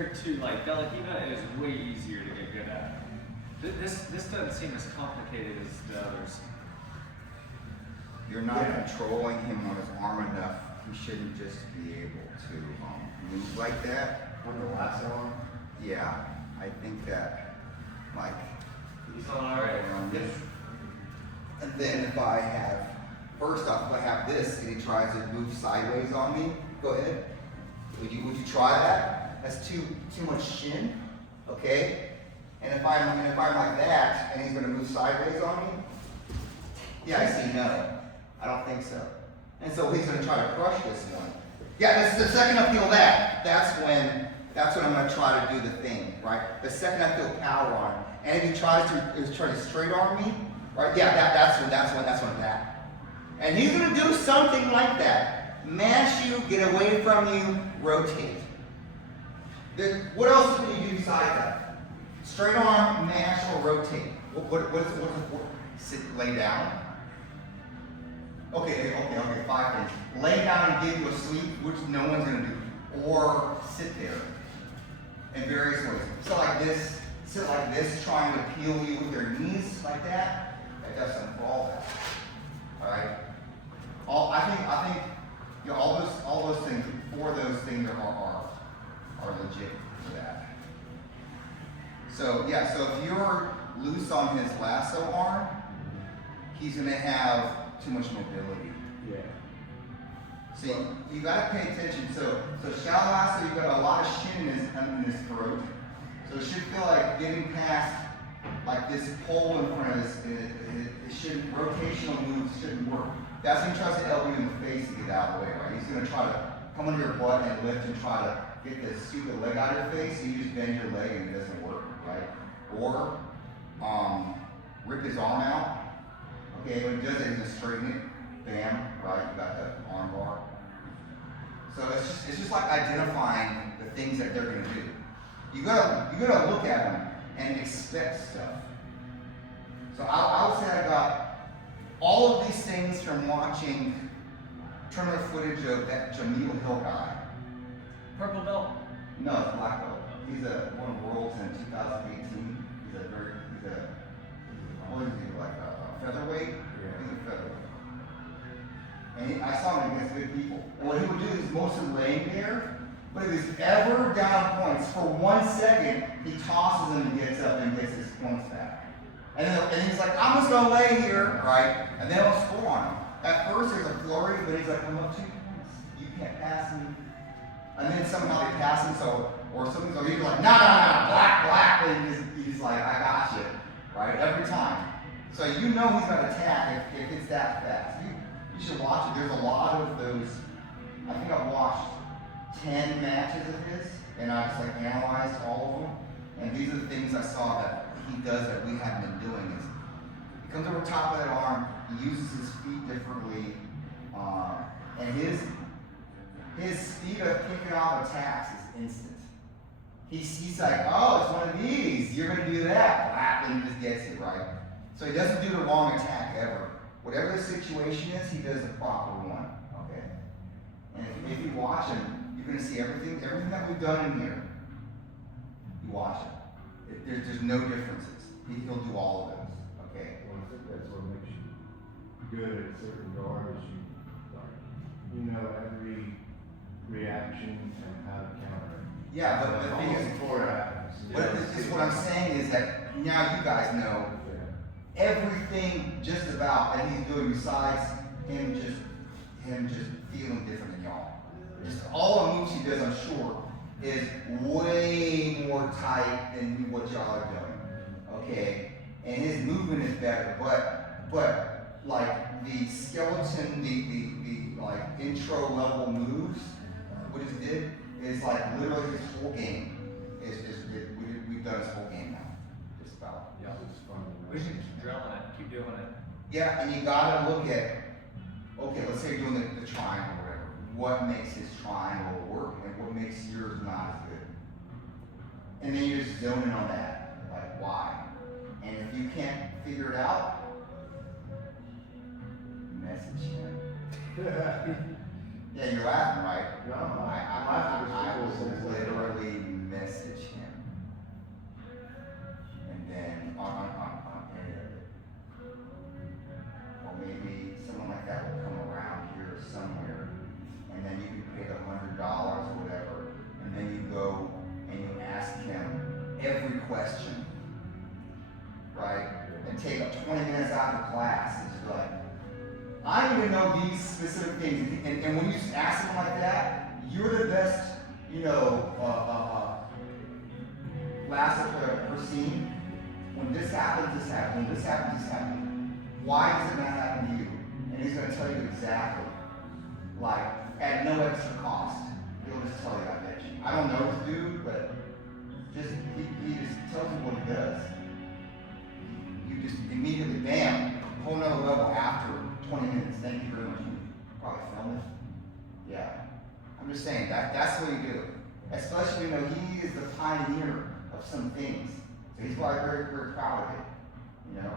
compared to like Bellahina, it is way easier to get good at. This doesn't seem as complicated as the others. You're not controlling him on his arm enough. He shouldn't just be able to move like that. On the last arm? Yeah, I think that, like, He's on all right. Yes. And then if I have, first off, if I have this and he tries to move sideways on me, go ahead. Would you try that? That's too much shin, okay? And if I'm like that and he's gonna move sideways on me, yeah, I see no. I don't think so. And so he's gonna try to crush this one. Yeah, the second I feel that, that's when I'm gonna try to do the thing, right? The second I feel power on him. And if he tries to straight arm me, right? Yeah, that's when that. And he's gonna do something like that. Mash you, get away from you, rotate. What else can you do besides that? Straight arm, mash, or rotate. What's the word? Sit, lay down. Okay, 5 things. Lay down and give you a sweep, which no one's gonna do. Or sit there in various ways. So like this, sit like this, trying to peel you with your knees like that. That doesn't fall that. Alright? I think you know, all those things, 4 of those things are legit for that. So yeah, so if you're loose on his lasso arm, he's gonna have too much mobility. Yeah. See, you gotta pay attention. So shallow lasso, you've got a lot of shin in his throat. So it should feel like getting past like this pole in front of this. It shouldn't, rotational moves shouldn't work. That's when he tries to elbow you in the face to get out of the way, right? He's gonna try to come under your butt and lift and try to get this stupid leg out of your face. So you just bend your leg and it doesn't work, right? Or rip his arm out. Okay, when he does it, he's gonna straighten it. Bam, right? You got the arm bar. So it's just like identifying the things that they're gonna do. You gotta look at them and expect stuff. So I would say I got all of these things from watching tournament footage of that Jameel Hill guy. Purple belt. No, it's black belt. He's won worlds in 2018. What is he, like a featherweight? Yeah. He's a featherweight. And I saw him against good people. And what he would do is mostly laying there, but if he's ever down points, for 1 second, he tosses them and gets up and gets his points back. And he's like, I'm just gonna lay here, right? And then he'll score on him. At first there's a flurry, but he's like, I'm up 2 points. You can't pass me. And then somehow they pass him, or something, so he's like, no, black, and he's like, I got you, right? Every time. So you know he's gonna attack if it's that fast. You should watch it. There's a lot of those. I think I've watched 10 matches of his, and I just like analyzed all of them. And these are the things I saw that he does that we haven't been doing. Is he comes over top of that arm, he uses his feet differently, and his speed of kicking off attacks is instant. He's like, oh, it's one of these. You're gonna do that, blah, and he just gets it right. So he doesn't do the wrong attack ever. Whatever the situation is, he does the proper one. Okay. And if you watch him, you're gonna see everything that we've done in here. You watch it. There's no differences. He'll do all of those. Okay. Well, I think that's what makes you good at certain guards. You know every reaction and how to counter it. Yeah, but the thing is, before it happens. but this is what I'm saying is that now you guys know everything just about that he's doing besides him just feeling different than y'all. Just all the moves he does, I'm sure, is way more tight than what y'all are doing. Okay? And his movement is better, but like the skeleton, the like intro level moves, what he did is like literally his whole game we've done his whole game now. Just about. Yeah, it's fun. We should keep drilling it, keep doing it. Yeah, and you gotta look at, okay, let's say you're doing the triangle or whatever. What makes his triangle work and what makes yours not as good? And then you're just zoning on that, like why? And if you can't figure it out, message him. Yeah, you're laughing, right? No, I I'm laughing. was literally messaging go and you ask him every question, right? And take up 20 minutes out of class. And just like, I need to know these specific things. And when you ask them like that, you're the best, you know, last per scene. When this happens, this happens. When this happens, this happens. Why does it not happen to you? And he's going to tell you exactly. Like, at no extra cost. He'll just tell you, I bet you. I don't know this dude, but just he just tells you what he does. You just immediately, bam, whole nother level after 20 minutes. Thank you very much. You probably film it. Yeah. I'm just saying, that's what you do. Especially, you know, he is the pioneer of some things. So he's probably very, very proud of it. You know?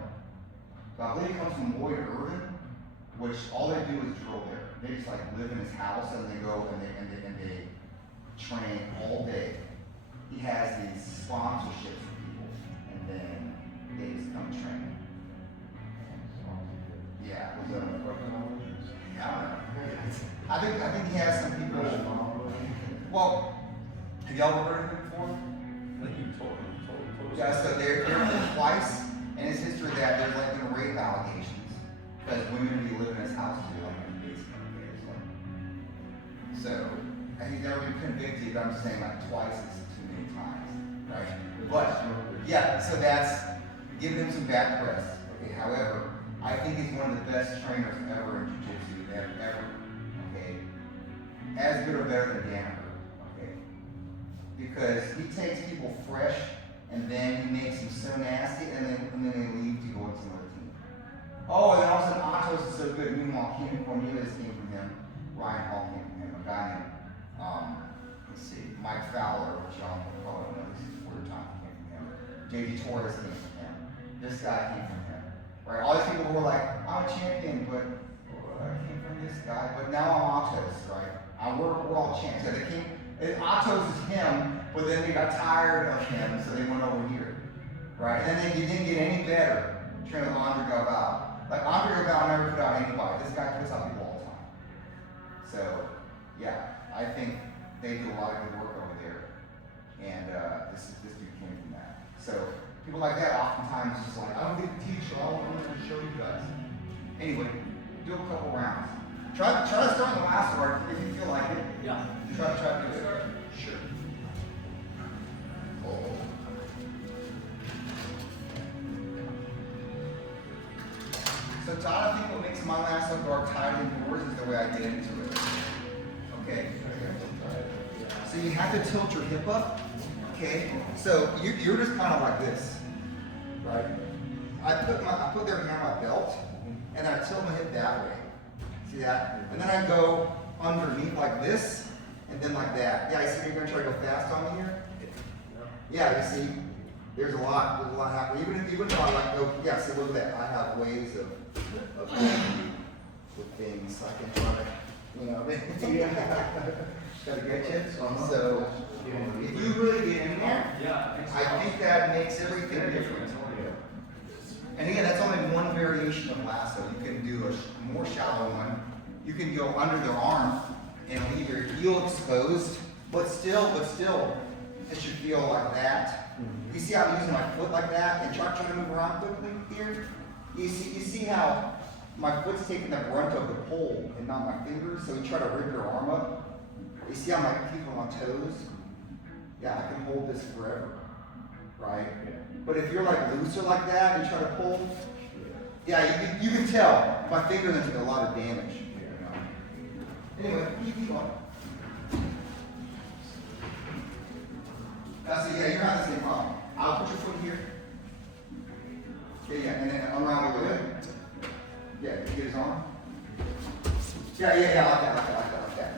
So I believe he comes from Lloyd Irvin, which all they do is drill there. They just like live in his house and they go and they train all day. He has these sponsorships for people and then they just come train. Yeah, was that yeah, I don't know. I think he has some people. Well, have y'all ever heard of him before? Like you told us. Yeah, so they're twice in his history that there's like been rape allegations because women be living in his house too, like in the basement. So, and he's never been convicted. I'm just saying like twice is too many times, right? But yeah, so that's giving him some bad press. Okay, however, I think he's one of the best trainers ever in jiu-jitsu, ever. Okay, as good or better than Danaher. Okay, because he takes people fresh. And then he makes them so nasty, and then they leave to go into another team. Oh, and then all of a sudden, Atos is so good. Meanwhile, Ken Cornelius came from him. Ryan Hall came from him. A guy named, let's see, Mike Fowler, which y'all probably know. This is the third time he came from him. JD Torres came from him. This guy came from him. Right? All these people who were like, I'm a champion, but I came from this guy. But now I'm Atos, right? We're all champions. So they came. Atos is him, but then they got tired of him, so they went over here, right? And then they didn't get any better training with Andre Galvao. Like Andre Galvao never put out anybody. This guy puts out people all the time. So, yeah, I think they do a lot of good work over there, and this dude came from that. So people like that oftentimes just like, I don't get to teach, so I want to show you guys. Anyway, do a couple rounds. Try to start in the last part if you feel like it. Yeah. Try to do it. Sure. Oh. So Todd, I think what makes my lasso guard tight and yours is the way I get into it. Okay. So you have to tilt your hip up. Okay. So you're just kind of like this, right? I put their hand on my belt, and I tilt my hip that way. See that? And then I go underneath like this, and then like that. Yeah, I see you're gonna try to go fast on me here. Yeah, you see, there's a lot happening. Even if I like go, yeah, see, look at that. I have ways of with things. I can try to, you know, gotta get you. So if you really get in there, I think that makes everything different. And again, that's only one variation of lasso. You can do a more shallow one. You can go under their arm and leave your heel exposed, but still, it should feel like that. You see how I'm using my foot like that and trying to move around quickly here? You see how my foot's taking the brunt of the pole and not my fingers, so you try to rip your arm up. You see how my feet are on toes? Yeah, I can hold this forever, right? But if you're like looser like that and try to pull, yeah, you can tell my fingers are taking a lot of damage. Anyway, keep going. So yeah, you're having the same problem. I'll put your foot here. Yeah, and then around the way. Yeah, you get his arm. Yeah, like that.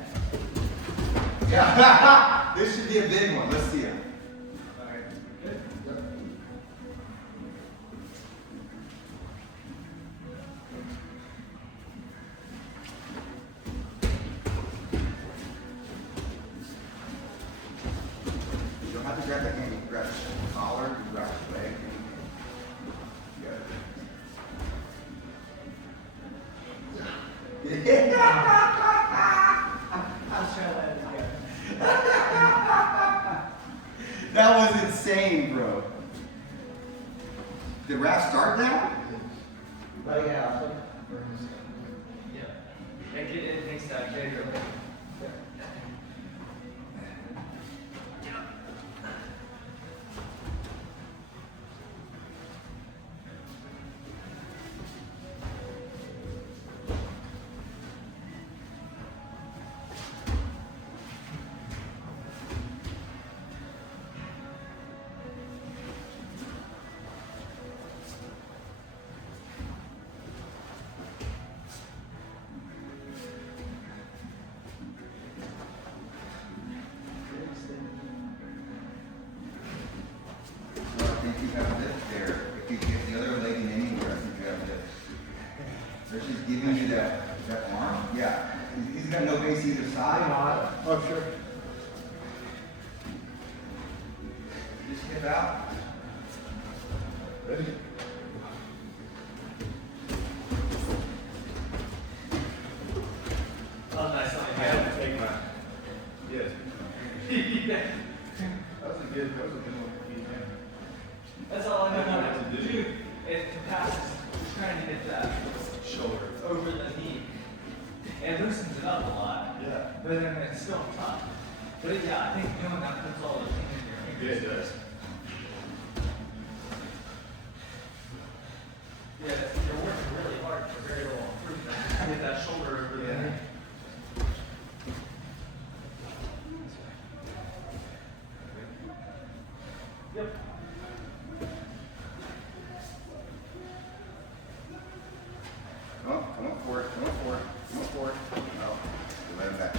Yeah, this should be a big one. Let's see it. Grab the hand, you grab the collar, you grab the leg. Yeah. I'll show that again. That was insane, bro. Did Raph start now? But yeah. Yeah. It takes that bigger. Well, I think you have this there. If you get the other leg in anywhere, I think you have this. They're just giving you that arm. Yeah. He's got no base either side. Oh, sure. Just hip out. Ready? Oh, nice. I had to take my, yes. Yeah. That was a good one. That's all I know how to do. It passes. Just trying to get that Shoulder. over the knee. It loosens it up a lot. Yeah. But then it's still tough. But yeah, I think doing that puts all the things in your Yeah, fingers. it does. Yeah, you're working really hard for very little improvement. Get that shoulder over the knee. Yep. Come on for it. Come on for it. Come on for it. No. You let him back.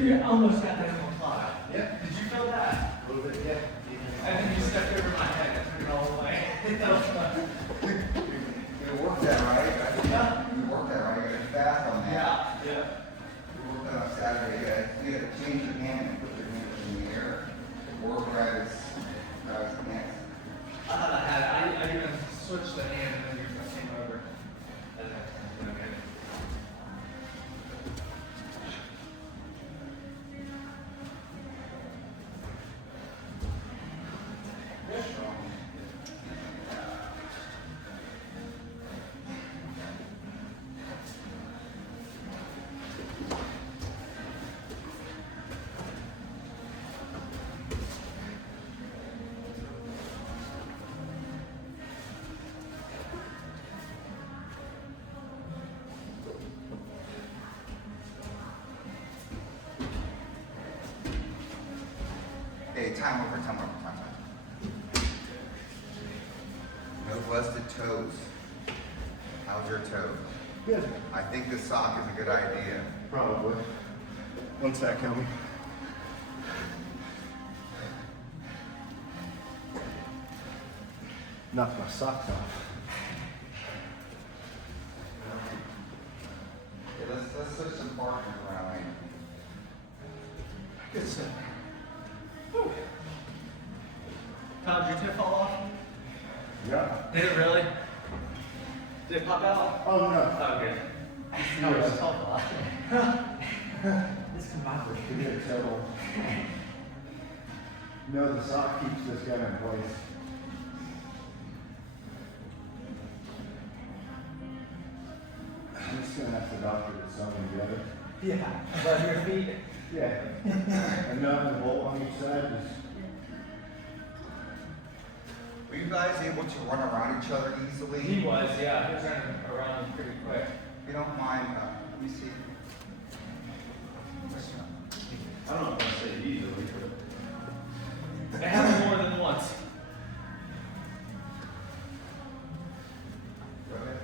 You almost got that in one fly. Yeah. Did you feel that? A little bit, yeah. I think you stepped over my head and turned it all the way. That was fun. You work that right. Yeah. You work that right. You got to fast on that. Yeah. Yeah. You work that on Saturday. You got to change your hand and put your hand in the air. Or grab his neck. I thought I had it. I even switched the hand and then you came over. And then, okay. Hey, time over. No busted toes. How's your toe? Good. I think this sock is a good idea. Probably. One sec, Helmy. Knocked my socks off. Okay, let's switch some partners around. Right? Good stuff. Todd, did your tip fall off? Yeah. Did it really? Did it pop out? Oh, no. Oh, good. No, it's tough. This combined with Give me a total. No, the sock keeps this gun in place. I'm just gonna ask the doctor to sew them together. Yeah. But your feet. Yeah. And not the bolt on each side, just Were you guys able to run around each other easily? He was, yeah. He was running around pretty quick. If you don't mind, let me see. I don't know if I say easily, It happened more than once. Go ahead.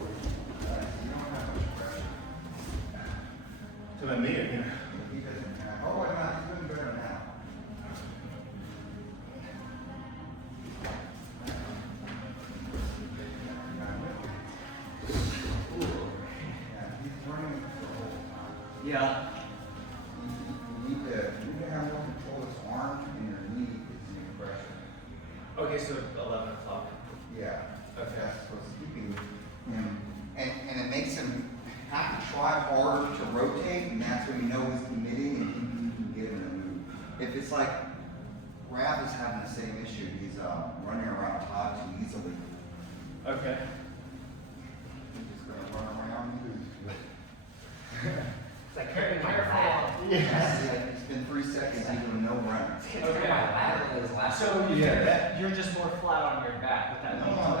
You don't have much pressure. to the knee here. He doesn't have. Oh, wait, no, he's doing better now. Yeah, he's running the whole time. Yeah. You need to have more control of his arm and your knee is in pressure. Okay, so 11 o'clock. Yeah. Okay. That's what's keeping him. And it makes him have to try harder to rotate, and that's when you know he's committing and he can give him a move. If it's like Rav is having the same issue, he's running around Todd too easily. Okay. He's just gonna run around you. It's like carrying my Careful. lat. Yes. It's been 3 seconds, even no running. It's carrying my lat in his last. So you're just more flat on your back with that. No,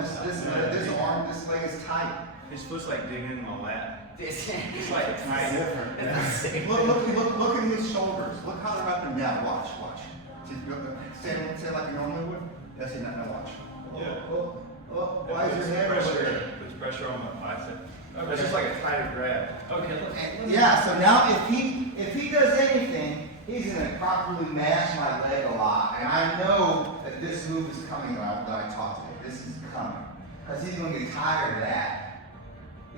this leg is tight. He's supposed to like dig in my lap. It's like it's different. It's the same. Look at his shoulders. Look how they're up and down. Watch. Just stand like you normally would. That's it. Now watch. Oh, why is your head over there? Puts pressure on my bicep. Okay. It's just like a tighter grab. Okay, look. Yeah. So now if he does anything, he's gonna properly mash my leg a lot, and I know that this move is coming that I taught today. This is coming because he's gonna get tired of that.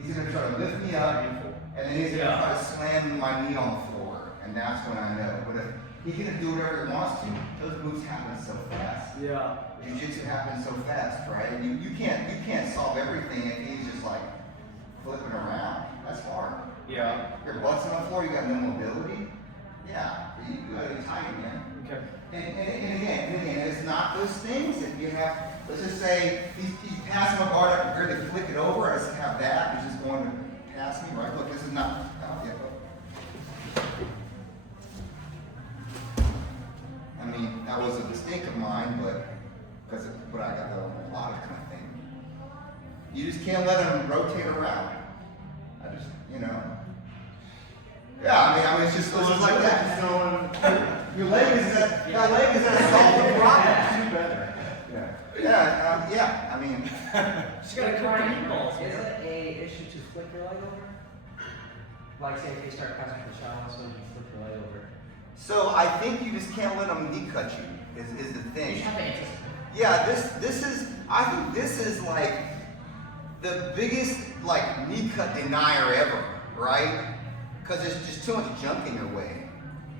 He's gonna try to lift me up, and then he's gonna try to slam my knee on the floor, and that's when I know. But if he can do whatever he wants to, those moves happen so fast. Yeah. Jiu-jitsu happens so fast, right? And you can't solve everything if he's just like flipping around. That's hard. Yeah. Your butt's on the floor, you got no mobility. Yeah, you gotta get tight, man. Okay. And again, it's not those things. If you have, let's just say he's passing my guard, I can barely flick it over. I just have that, he's just going to pass me, right? Look, this is not. I mean, that was a mistake of mine, but I got that on a lot of kind of thing. You just can't let him rotate around. I just, Yeah, I mean, it's just like that. Your leg is that leg is a solid problem. better. Yeah, I mean, Just gotta kick the meatballs. Is it a issue to flip your leg over? Like say if you start passing the shot, so you flip your leg over. so I think you just can't let them knee cut you, is the You thing. just have to anticipate. Yeah, I think this is like the biggest like knee cut denier ever, right? Because there's just too much junk in your way.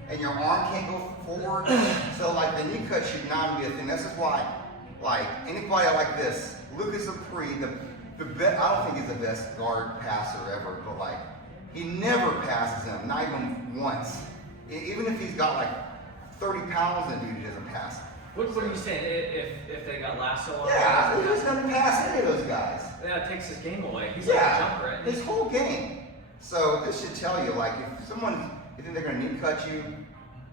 And your arm can't go forward. So like the knee cut should not be a thing. This is why, like anybody like this, Lucas Apri, I don't think he's the best guard passer ever, but like he never passes him, not even once. Even if he's got like 30 pounds, the dude doesn't pass him. What are you saying? If they got lasso on? Yeah, he just doesn't pass any of those guys. That takes his game away. He's like a jumper. Yeah, Right? his whole game. So this should tell you, like, if someone, you think they're gonna knee cut you,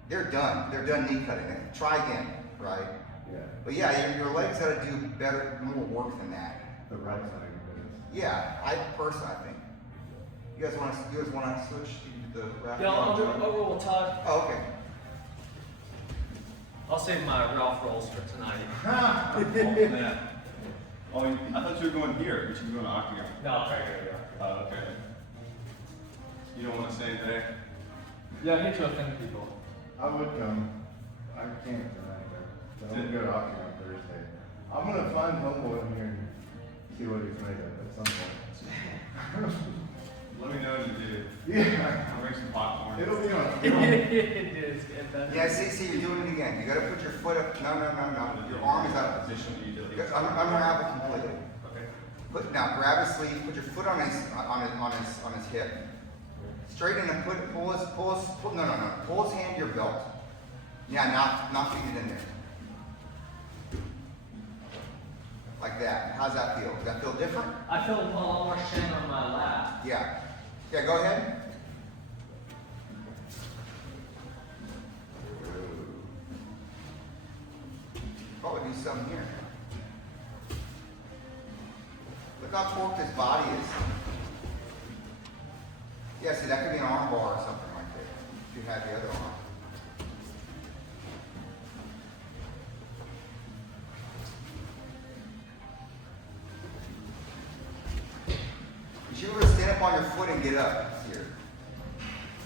they're done. They're done knee cutting. Try again, right? Yeah. But yeah, your legs gotta do better, more work than that. The right side of it. Yeah, I think. You guys wanna switch to the wrap? Yeah, I'll roll Todd. Oh, okay. I'll save my Ralph rolls for tonight. Oh, I thought you were going here, but you were going to Octagon. No, I'll try to go. Oh, okay. You don't want to stay today? Yeah, I hate to offend people. I would come. I can't tonight, though. I'm going to go to Octagon Thursday. I'm going to find Humble in here and see what he's made of at some point. Let me know if you do. Yeah. I'll bring some popcorn. It'll be on film. Yeah, see, you're doing it again. You gotta put your foot up. No. Your arm is out of position. Unravel completely. Okay. Now grab his sleeve. Put your foot on his hip. Straighten and pull his hand to your belt. Yeah, now feed it in there. Like that. How's that feel? Does that feel different? I feel a lot more shame on my lap. Yeah. Yeah, go ahead. Probably do something here. Look how torqued his body is. Yeah, see, that could be an arm bar or something like that. If you had the other arm. You should be able to stand up on your foot and get up here.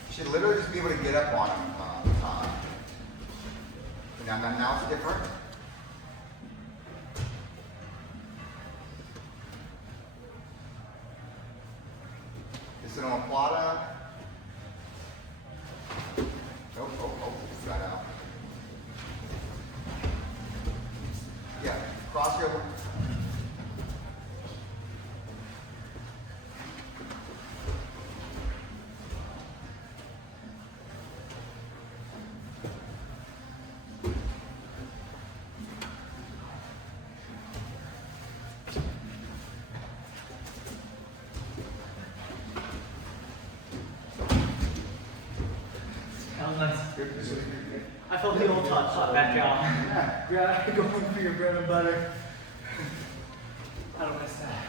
You should literally just be able to get up on him. Now it's different. This is an omoplata. Nice. Good to see you. I felt the old tot back out. Yeah, going for your bread and butter. I don't miss that.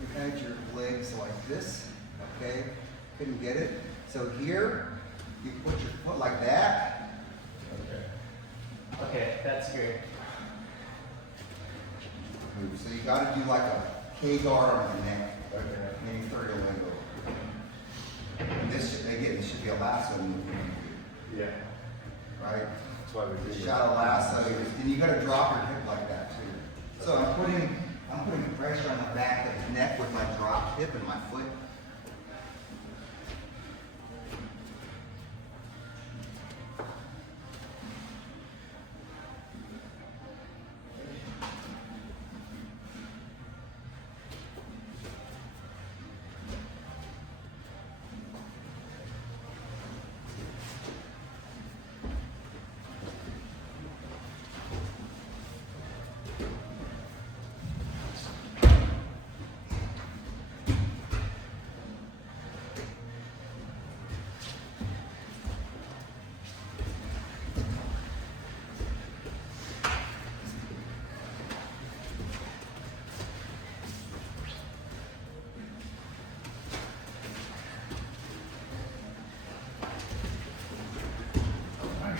You had your legs like this, okay? Couldn't get it. So here, you put your foot like that. Okay. Okay, that's great. So you gotta do like a K-guard on the neck. Okay. And then you throw your leg over. And this should be a lasso move, Yeah. right? That's why we do Shot a lasso, and you gotta drop your hip like that too. So I'm putting pressure on the back of his neck with my dropped hip and my foot.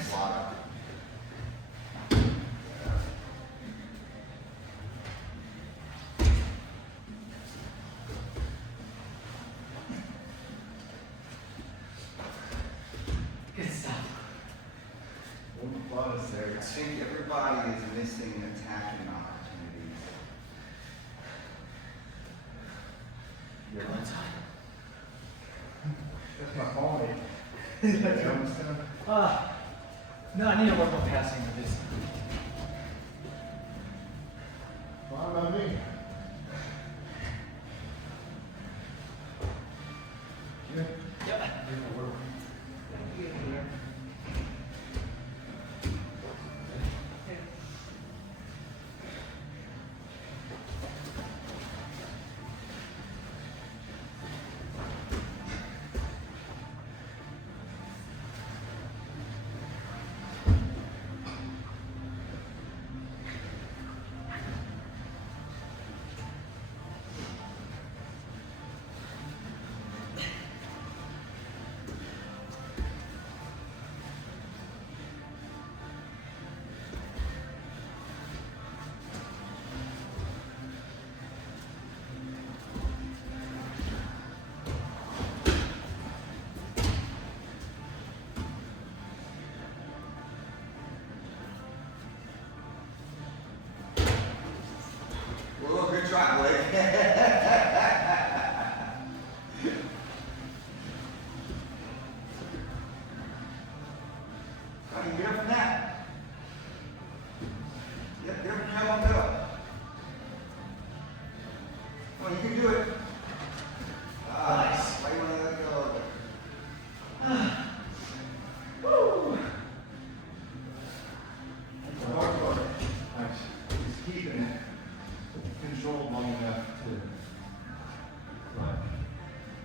Slaughter. Good stuff. Bonus there. I think everybody is missing attacking opportunities. Yeah. One time. That's my phone. That's You right. understand? No, I need to work on passing with this. Fine by me. Yeah. Yep. Well, good try, boy. I can get up from that. Yep, get up from there, one go. Oh, you can do it. Nice. Why you wanna let go? Woo! It's a hard part. Nice. Just keeping it controlled long enough to like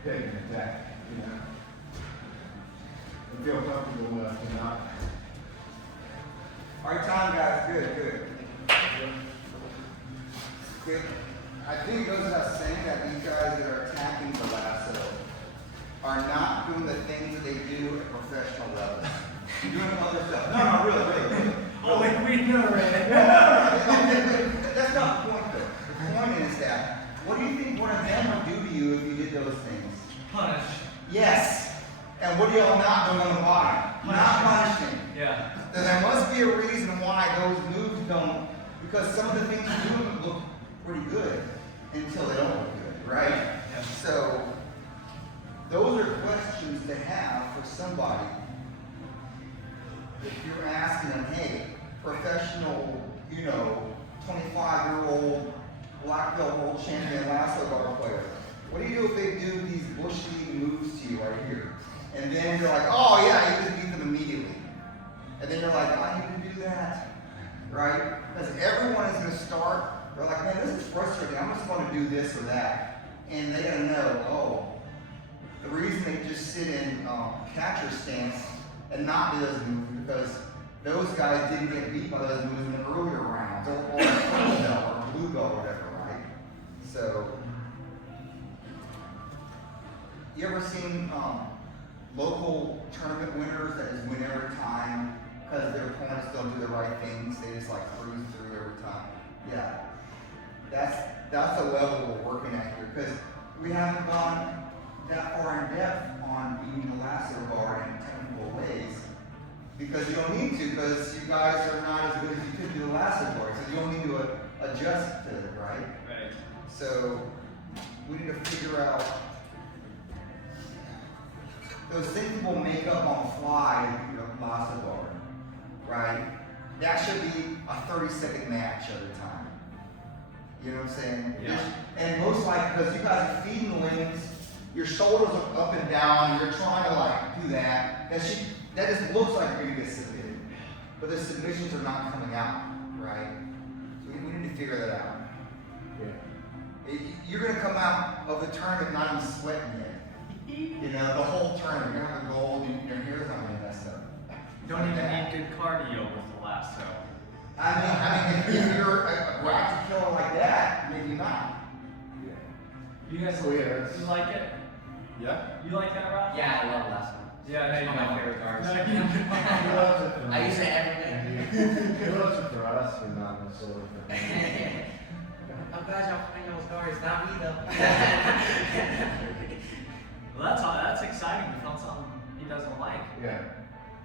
take an attack, you know. And feel comfortable enough to not. All right, time, guys. Good, good. Good. I think it goes without saying that these guys that are attacking the lasso are not doing the things that they do at professional levels. They're doing other stuff. No, really. Oh, wait, we know, right? That's not the point, though. The point is that, what do you think one of them would do to you if you did those things? Punish. Yes. And what are y'all not doing on the bottom? Not punishing. Yeah. Then there must be a reason why those moves don't, because some of the things you do look pretty good until they don't look good, right? Yeah. So, those are questions to have for somebody. If you're asking them, hey, professional, 25-year-old black belt world champion lasso guard player, what do you do if they do these bush league moves to you right here? And then you're like, oh yeah, you just beat them immediately. And then you're like, I need to do that, right? Because everyone is going to start, they're like, man, this is frustrating. I'm just going to do this or that. And they gotta know, oh, the reason they just sit in catcher stance and not do those moves because those guys didn't get beat by those moves in the earlier rounds or purple belt or blue belt or whatever, right? So, you ever seen local tournament winners that just win every time because their opponents don't do the right things? They just like cruise through every time. Yeah, that's the level we're working at here because we haven't gone that far in depth on beating the lasso guard in technical ways because you don't need to because you guys are not as good as you could do the lasso guard, so you don't need to adjust to it, right? Right. So we need to figure out those things people make up on the fly to beat a lasso guard, right? That should be a 30-second match every time. You know what I'm saying? Yeah. And most likely, because you guys are feeding the limbs, your shoulders are up and down, you're trying to like do that. That just looks like you're gonna get submitted. But the submissions are not coming out, right? So we need to figure that out. Yeah. You're gonna come out of the tournament not even sweating yet. You know, the whole tournament, you're gonna have a gold, your hair's not gonna mess up. Don't even need good cardio with the lasso. I mean, if you're a wacky killer like that, maybe not. Yeah. You guys, Oh, yeah, you like it? Yeah. You like that, Rob? Yeah, I love last one. Yeah, I know It's you one of my know. favorite cars. No, you He don't. loves it for I use me. it every day. He loves it for us and not necessarily for him. I'm glad y'all find those cars, not me though. Well, that's exciting. You found something he doesn't like. Yeah.